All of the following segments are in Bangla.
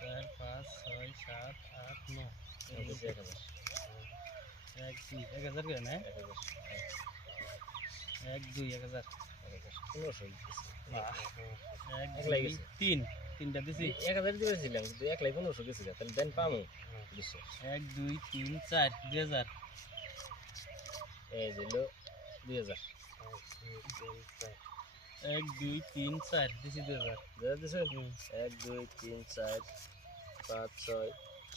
4 5 6 7 8 9 এক দুই 1000 করে না 1 2 1000 এক দুই তিন তিনটা দিছি 1000 দিয়েছিলাম কিন্তু একলাই 1500 গেছে তাহলে দেন পামু 1 2 3 4 2000 এই দিলো 2000 1 2 3 4 দিছি 2000 দিছে 1 2 3 4 5 6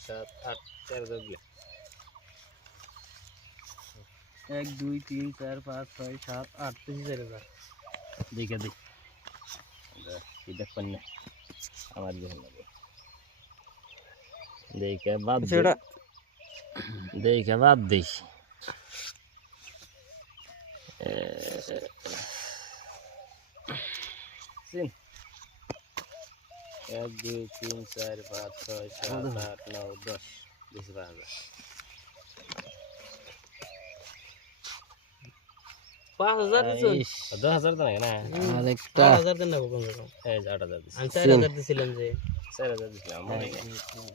7 8 13 দিলে 1 2 3 4 5 6 7 8 দিছি 4000 দেখে দেখ কি দেখবেন না আমার দেখুন লাগে দেখে বাদ সেটা দেখে বাদ দিস 1 2 3 4 5 6 7 8 9 10 বেশি পাওয়া 5000 দিছো 10000 তো নাকি না আরেকটা 8000 দেন না কোন রকম এই 8000 দিছি আমি 4000 দিছিলাম যে 4000 দিছিলাম